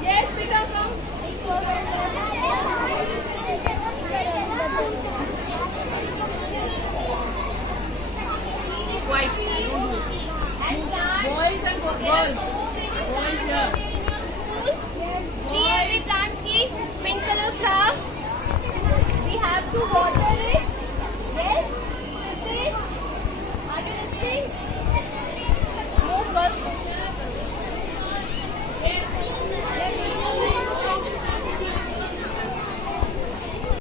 Yes, Peter, come. White. Boys and girls. Boys here. See every plant, see pink color flower. We have to water.